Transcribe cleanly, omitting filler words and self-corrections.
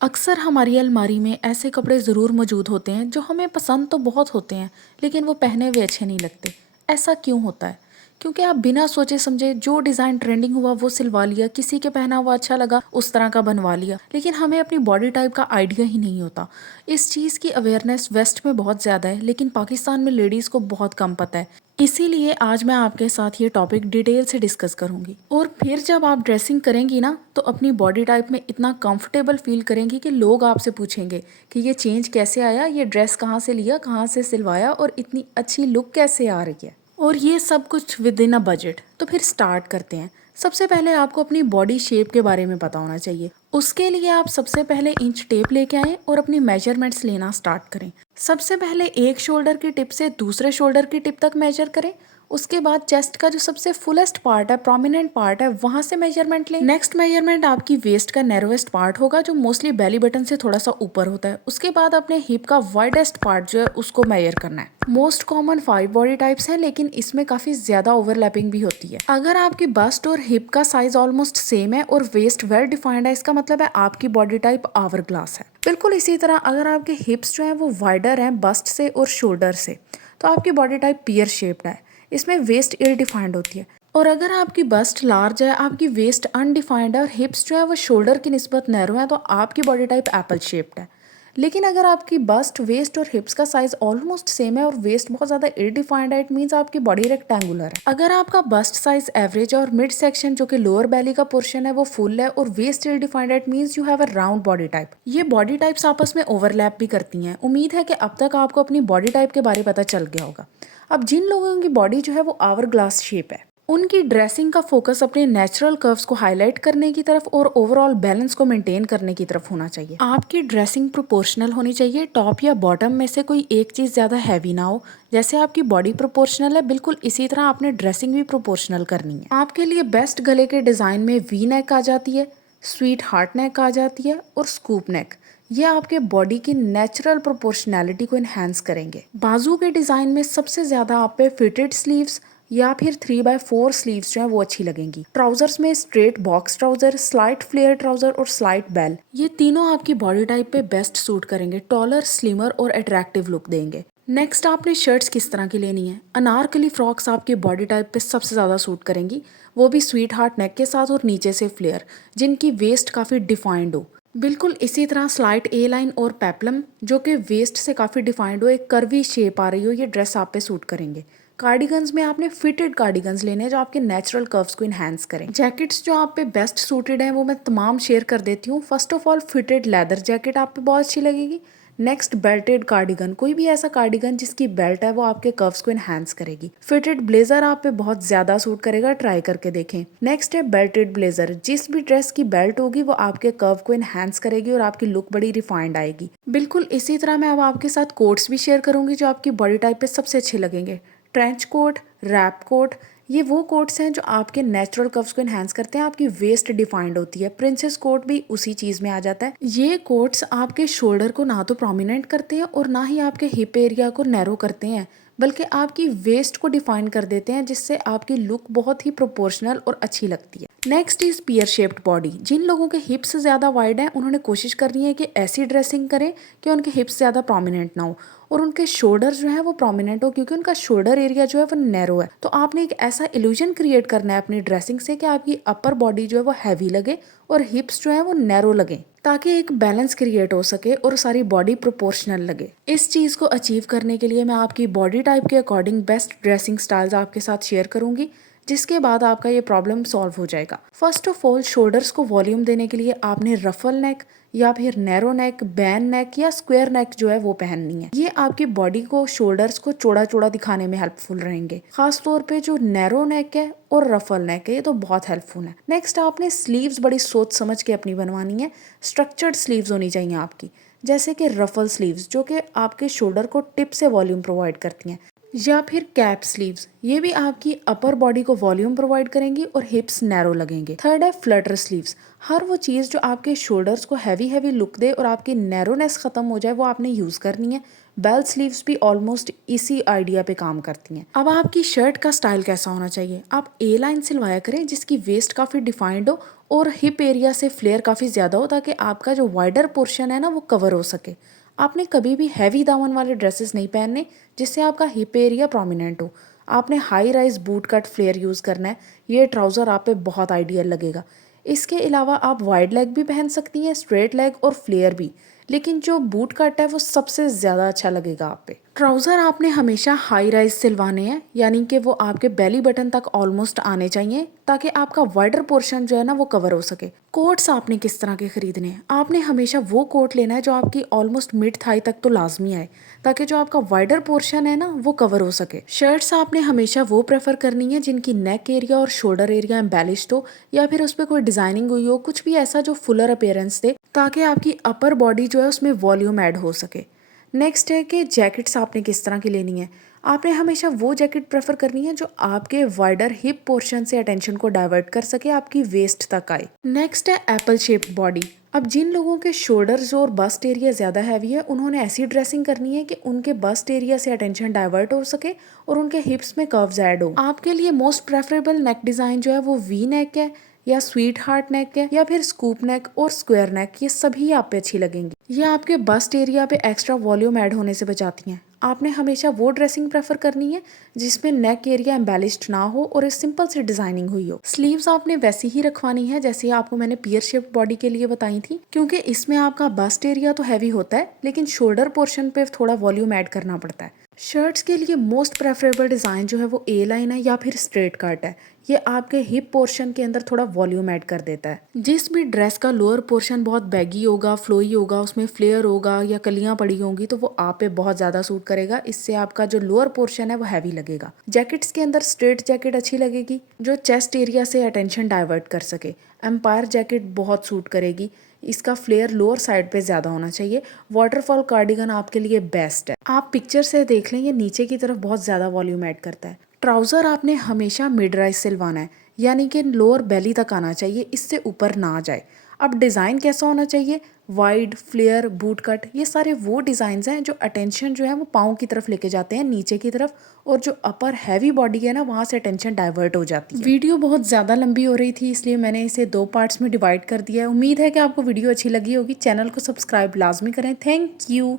अक्सर हमारी अलमारी में ऐसे कपड़े ज़रूर मौजूद होते हैं जो हमें पसंद तो बहुत होते हैं, लेकिन वो पहने हुए अच्छे नहीं लगते। ऐसा क्यों होता है? क्योंकि आप बिना सोचे समझे जो डिज़ाइन ट्रेंडिंग हुआ वो सिलवा लिया, किसी के पहना हुआ अच्छा लगा उस तरह का बनवा लिया, लेकिन हमें अपनी बॉडी टाइप का आइडिया ही नहीं होता। इस चीज़ की अवेयरनेस वेस्ट में बहुत ज़्यादा है, लेकिन पाकिस्तान में लेडीज़ को बहुत कम पता है। इसीलिए आज मैं आपके साथ ये टॉपिक डिटेल से डिस्कस करूंगी। और फिर जब आप ड्रेसिंग करेंगी ना, तो अपनी बॉडी टाइप में इतना कंफर्टेबल फील करेंगी कि लोग आपसे पूछेंगे कि ये चेंज कैसे आया, ये ड्रेस कहाँ से लिया, कहाँ से सिलवाया और इतनी अच्छी लुक कैसे आ रही है। और ये सब कुछ विद इन अ बजट। तो फिर स्टार्ट करते हैं। सबसे पहले आपको अपनी बॉडी शेप के बारे में पता होना चाहिए। उसके लिए आप सबसे पहले इंच टेप लेके आएं और अपनी मेजरमेंट्स लेना स्टार्ट करें। सबसे पहले एक शोल्डर की टिप से दूसरे शोल्डर की टिप तक मेजर करें। उसके बाद चेस्ट का जो सबसे फुलेस्ट पार्ट है, प्रोमिनेंट पार्ट है, वहां से मेजरमेंट लें। नेक्स्ट मेजरमेंट आपकी वेस्ट का नैरोवेस्ट पार्ट होगा, जो मोस्टली बेली बटन से थोड़ा सा ऊपर होता है। उसके बाद अपने हिप का वाइडेस्ट पार्ट जो है उसको मेजर करना है। मोस्ट कॉमन 5 बॉडी टाइप्स हैं, लेकिन इसमें काफी ज्यादा ओवरलैपिंग भी होती है। अगर आपकी बस्ट और हिप का साइज ऑलमोस्ट सेम है और वेस्ट वेल डिफाइंड है, इसका मतलब है आपकी बॉडी टाइप आवर ग्लास है। बिल्कुल इसी तरह अगर आपके हिप्स जो है वो वाइडर हैं बस्ट से और शोल्डर से, तो आपकी बॉडी टाइप पियर शेप्ड है। इसमें वेस्ट इल डिफाइंड होती है। और अगर आपकी बस्ट लार्ज है, आपकी वेस्ट अनडिफाइंड है और हिप्स जो है वो शोल्डर की निस्बत नैरो है, तो आपकी बॉडी टाइप एप्पल शेप्ड है। लेकिन अगर आपकी बस्ट, वेस्ट और हिप्स का साइज ऑलमोस्ट सेम है और वेस्ट बहुत ज्यादा इनडिफाइंड है, इट मींस आपकी बॉडी रेक्टेंगुलर है। अगर आपका बस्ट साइज एवरेज है और मिड सेक्शन जो कि लोअर बेली का पोर्शन है वो फुल है और वेस्ट इल डिफाइंड है, it means you have a round body type. ये बॉडी टाइप्स आपस में ओवरलैप भी करती हैं। उम्मीद है कि अब तक आपको अपनी बॉडी टाइप के बारे में पता चल गया होगा। अब जिन लोगों की बॉडी जो है वो आवर ग्लास शेप है, उनकी ड्रेसिंग का फोकस अपने नेचुरल कर्व्स को हाईलाइट करने की तरफ और ओवरऑल बैलेंस को मेंटेन करने की तरफ होना चाहिए। आपकी ड्रेसिंग प्रोपोर्शनल होनी चाहिए। टॉप या बॉटम में से कोई एक चीज ज्यादा हैवी ना हो। जैसे आपकी बॉडी प्रोपोर्शनल है, बिल्कुल इसी तरह आपने ड्रेसिंग भी प्रोपोर्शनल करनी है। आपके लिए बेस्ट गले के डिजाइन में वी नेक आ जाती है, स्वीट हार्ट नेक आ जाती है और स्कूप नेक। ये आपके बॉडी की नेचुरल प्रोपोर्शनैलिटी को इन्हेंस करेंगे। बाजू के डिजाइन में सबसे ज्यादा आप पे फिटेड स्लीव्स या फिर 3/4 स्लीव्स जो है वो अच्छी लगेंगी। ट्राउजर्स में straight box trouser, slight flare trouser और स्लाइट बेल, ये तीनों आपकी बॉडी टाइप पे बेस्ट सूट करेंगे, टॉलर, स्लिमर और अट्रैक्टिव लुक देंगे। नेक्स्ट आपने शर्ट्स किस तरह की लेनी है। अनारकली फ्रॉक्स आपके बॉडी टाइप पे सबसे ज्यादा सूट करेंगी, वो भी स्वीट हार्ट नेक के साथ और नीचे से फ्लेयर, जिनकी वेस्ट काफी डिफाइंड हो। बिल्कुल इसी तरह स्लाइट ए लाइन और पेपलम जो कि वेस्ट से काफी डिफाइंड हो, एक कर्वी शेप आ रही हो, ये ड्रेस आप पे सूट करेंगे। कार्डिगन्स में आपने फिटेड कार्डिगन्स लेने हैं जो आपके नेचुरल कर्व्स को इन्हेंस करें। जैकेट्स जो आप पे बेस्ट सूटेड हैं वो मैं तमाम शेयर कर देती हूँ। First of all fitted leather jacket आप पे बहुत अच्छी लगेगी। नेक्स्ट बेल्टेड कार्डिगन, कोई भी ऐसा कार्डिगन जिसकी बेल्ट है वो आपके कर्व्स को इन्हेंस करेगी। फिटेड ब्लेजर आप पे बहुत ज्यादा सूट करेगा, ट्राई करके देखें। नेक्स्ट है बेल्टेड ब्लेजर, जिस भी ड्रेस की बेल्ट होगी वो आपके कर्व को इन्हेंस करेगी और आपकी लुक बड़ी रिफाइंड आएगी। बिल्कुल इसी तरह मैं अब आपके साथ कोट्स भी शेयर करूंगी जो आपकी बॉडी टाइप पे सबसे अच्छे लगेंगे। ट्रेंच कोट, रैप कोट, ये वो कोट्स हैं जो आपके नेचुरल कर्व्स को इन्हेंस करते हैं, आपकी वेस्ट डिफाइंड होती है। प्रिंसेस कोट भी उसी चीज में आ जाता है। ये कोट्स आपके शोल्डर को ना तो प्रोमिनेंट करते हैं और ना ही आपके हिप एरिया को नैरो करते हैं, बल्कि आपकी वेस्ट को डिफाइन कर देते हैं, जिससे आपकी लुक बहुत ही प्रोपोर्शनल और अच्छी लगती है। Next is pear shaped body. जिन लोगों के हिप्स ज्यादा वाइड हैं, उन्होंने कोशिश करनी है कि ऐसी ड्रेसिंग करें कि उनके हिप्स ज्यादा प्रोमिनेंट ना हो और उनके शोल्डर जो है वो प्रोमिनेंट हो, क्योंकि उनका शोल्डर एरिया जो है वो नैरो है। तो आपने एक ऐसा इल्यूजन क्रिएट करना है अपनी ड्रेसिंग से कि आपकी अपर बॉडी जो है वो हैवी लगे और हिप्स जो है वो नैरो लगे, ताकि एक बैलेंस क्रिएट हो सके और सारी बॉडी प्रोपोर्शनल लगे। इस चीज को अचीव करने के लिए मैं आपकी बॉडी टाइप के अकॉर्डिंग बेस्ट ड्रेसिंग स्टाइल्स आपके साथ शेयर करूंगी, जिसके बाद आपका ये प्रॉब्लम सॉल्व हो जाएगा। फर्स्ट ऑफ ऑल, शोल्डर्स को वॉल्यूम देने के लिए आपने रफल नेक या फिर नैरो नेक, बैन नेक या स्क्वायर नेक जो है वो पहननी है। ये आपकी बॉडी को, शोल्डर्स को चौड़ा चौड़ा दिखाने में हेल्पफुल रहेंगे। खास तौर पे जो नैरो नेक है और रफल नेक है, ये तो बहुत हेल्पफुल है। नेक्स्ट आपने स्लीव्स बड़ी सोच समझ के अपनी बनवानी है। स्ट्रक्चर्ड स्लीव्स होनी चाहिए आपकी, जैसे कि रफल स्लीव्स जो कि आपके शोल्डर को टिप से वॉल्यूम प्रोवाइड करती हैं, या फिर कैप स्लीव्स, ये भी आपकी अपर बॉडी को वॉल्यूम प्रोवाइड करेंगी और हिप्स नैरो लगेंगे। थर्ड है फ्लटर स्लीव्स। हर वो चीज़ जो आपके शोल्डर्स को हैवी हैवी लुक दे और आपकी नैरोनेस खत्म हो जाए वो आपने यूज़ करनी है। बेल स्लीव्स भी ऑलमोस्ट इसी आइडिया पे काम करती हैं। अब आपकी शर्ट का स्टाइल कैसा होना चाहिए। आप ए लाइन सिलवाया करें जिसकी वेस्ट काफ़ी डिफाइंड हो और हिप एरिया से फ्लेयर काफ़ी ज़्यादा हो ताकि आपका जो वाइडर पोर्शन है ना वो कवर हो सके। आपने कभी भी हैवी दामन वाले ड्रेसेस नहीं पहनने जिससे आपका हिप एरिया प्रोमिनेंट हो। आपने high rise boot cut flare use करना है। ये ट्राउज़र आप पे बहुत आइडियल लगेगा। इसके अलावा आप वाइड लेग भी पहन सकती हैं, स्ट्रेट लेग और फ्लेयर भी, लेकिन जो बूट कट है वो सबसे ज़्यादा अच्छा लगेगा आप पे। ट्राउज़र आपने हमेशा हाई राइज सिलवाने हैं, यानी कि वो आपके बेली बटन तक ऑलमोस्ट आने चाहिए ताकि आपका वाइडर पोर्शन जो है ना वो कवर हो सके। कोट्स आपने किस तरह के खरीदने हैं? आपने हमेशा वो कोट लेना है जो आपकी ऑलमोस्ट मिड थाई तक तो लाजमी आए ताकि जो आपका वाइडर पोर्शन है ना वो कवर हो सके। शर्ट्स आपने हमेशा वो प्रेफर करनी है जिनकी नेक एरिया और शोल्डर एरिया एम्बेलिश्ड हो या फिर उस पर कोई डिजाइनिंग हुई हो, कुछ भी ऐसा जो फुलर अपीयरेंस दे ताकि आपकी अपर बॉडी जो है उसमें वॉल्यूम ऐड हो सके। नेक्स्ट है कि जैकेट्स आपने किस तरह की लेनी है। आपने हमेशा वो जैकेट प्रेफर करनी है जो आपके वाइडर हिप पोर्शन से अटेंशन को डाइवर्ट कर सके, आपकी वेस्ट तक आए। नेक्स्ट है एप्पल शेप्ड बॉडी। अब जिन लोगों के शोल्डर्स और बस्ट एरिया ज़्यादा हैवी है उन्होंने ऐसी ड्रेसिंग करनी है कि उनके बस्ट एरिया से अटेंशन डाइवर्ट हो सके और उनके हिप्स में कर्व्स ऐड हो। आपके लिए मोस्ट प्रेफरेबल नेक डिज़ाइन जो है वो वी नेक है या स्वीट हार्ट नेक है या फिर स्कूप नेक और स्क्वायर नेक, ये सभी आप पे अच्छी लगेंगी। ये आपके बस्ट एरिया पे एक्स्ट्रा वॉल्यूम ऐड होने से बचाती हैं। आपने हमेशा वो ड्रेसिंग प्रेफर करनी है जिसमें नेक एरिया एम्बेलिश्ड ना हो और एक सिंपल सी डिजाइनिंग हुई हो। स्लीव्स आपने वैसी ही रखवानी है जैसे आपको मैंने पियर शेप्ड बॉडी के लिए बताई थी, क्योंकि इसमें आपका बस्ट एरिया तो हैवी होता है लेकिन शोल्डर पोर्शन पे थोड़ा वॉल्यूम ऐड करना पड़ता है। शर्ट्स के लिए मोस्ट प्रेफरेबल डिज़ाइन जो है वो ए लाइन है या फिर स्ट्रेट कट है। ये आपके हिप पोर्शन के अंदर थोड़ा वॉल्यूम ऐड कर देता है। जिस भी ड्रेस का लोअर पोर्शन बहुत बैगी होगा, फ्लोई होगा, उसमें फ्लेयर होगा या कलियां पड़ी होंगी तो वो आप पे बहुत ज़्यादा सूट करेगा। इससे आपका जो लोअर पोर्शन है वो हैवी लगेगा। जैकेट्स के अंदर स्ट्रेट जैकेट अच्छी लगेगी जो चेस्ट एरिया से अटेंशन डाइवर्ट कर सके। एम्पायर जैकेट बहुत सूट करेगी। इसका फ्लेयर लोअर साइड पे ज़्यादा होना चाहिए। वाटरफॉल कार्डिगन आपके लिए बेस्ट है। आप पिक्चर से देख लें, ये नीचे की तरफ बहुत ज़्यादा वॉल्यूम ऐड करता है। ट्राउज़र आपने हमेशा मिड राइज सिलवाना है, यानी कि लोअर बेली तक आना चाहिए, इससे ऊपर ना आ जाए। अब डिज़ाइन कैसा होना चाहिए? वाइड, फ्लेयर, बूट कट, ये सारे वो डिज़ाइंस हैं जो अटेंशन जो है वो पाँव की तरफ लेके जाते हैं, नीचे की तरफ, और जो अपर हैवी बॉडी है ना वहाँ से अटेंशन डाइवर्ट हो जाती है। वीडियो बहुत ज़्यादा लंबी हो रही थी इसलिए मैंने इसे 2 पार्ट्स में डिवाइड कर दिया है। उम्मीद है कि आपको वीडियो अच्छी लगी होगी। चैनल को सब्सक्राइब लाजमी करें। Thank you.